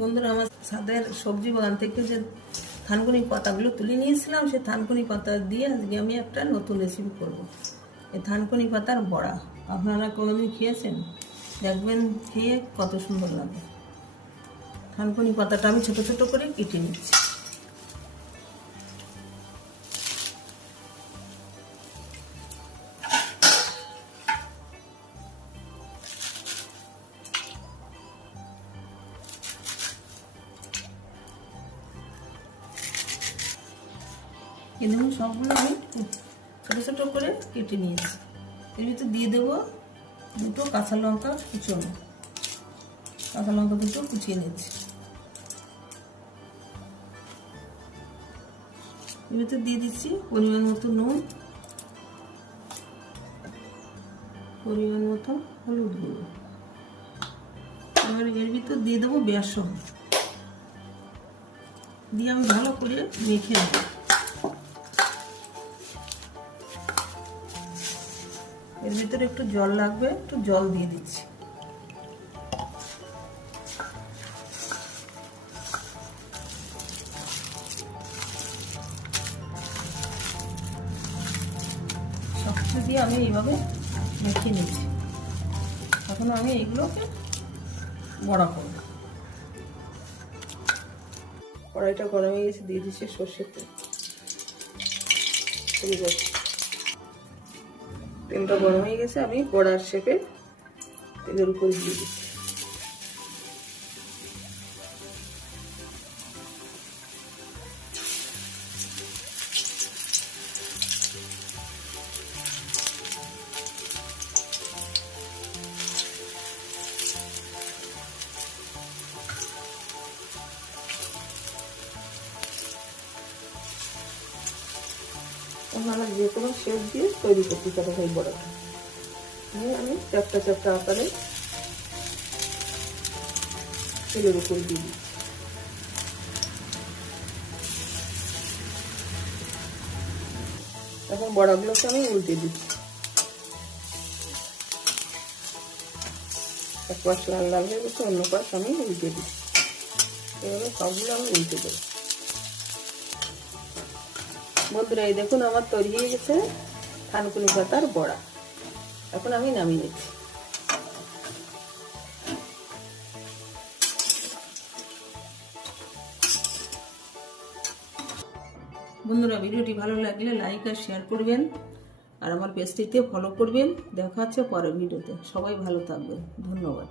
বন্ধুরা, আমার ছাদের সবজি বাগান থেকে যে থানকুনি পাতাগুলো তুলে নিয়েছিলাম, সেই থানকুনি পাতা দিয়ে আজকে আমি একটা নতুন রেসিপি করব। এই থানকুনি পাতার বড়া আপনারা কোনোদিন খেয়েছেন? দেখবেন খেয়ে কত সুন্দর লাগে। থানকুনি পাতাটা আমি ছোট ছোট করে কেটে নিচ্ছি। এই দেখুন, সবগুলো আমি ছোটো ছোটো করে কেটে নিয়েছি। এর ভিতরে দিয়ে দেবো দুটো কাঁচা লঙ্কা কুচোনো। কাঁচা লঙ্কা দুটো কুচিয়ে নিচ্ছি। এর ভিতরে দিয়ে দিচ্ছি পরিমাণ মতো নুন, পরিমাণ মতো হলুদ গুঁড়ো। এবার এর ভিতর দিয়ে দেবো বেসন, দিয়ে আমি ভালো করে মেখে নেব। এর ভিতরে একটু জল লাগবে, একটু জল দিয়ে দিচ্ছি। সবকিছু দিয়ে আমি এইভাবে মেখে নিচ্ছি। এখন আমি এগুলোকে বড়া করব। কড়াইটা গরম হয়ে গেছে, দিয়ে দিচ্ছি সর্ষের তেল। তেলটা গরম হয়ে গেছে, আমি বড়ার শেপে তেলের উপর দিয়ে দিচ্ছি। আপনারা যে কোনো শেপ দিয়ে তৈরি করতে পারেন এই বড়াটা। আমি চ্যাপটা চ্যাপটা আকারে তেলের উপর দিয়ে দিই। এখন বড়াগুলোকে আমি উল্টে দিচ্ছি। এক পাশ লাল লাল হয়ে গেছে, অন্য পাশ আমি উল্টে দিচ্ছি। এভাবে সবগুলো আমি উল্টে দেবো। বন্ধুরা, এই দেখুন আমার তৈরি হয়ে গেছে থানকুনি পাতার বড়া। এখন আমি নামিয়ে নিচ্ছি। বন্ধুরা, ভিডিওটি ভালো লাগলে লাইক আর শেয়ার করবেন, আর আমার পেজটিতে ফলো করবেন। দেখা হচ্ছে পরের ভিডিওতে। সবাই ভালো থাকবেন। ধন্যবাদ।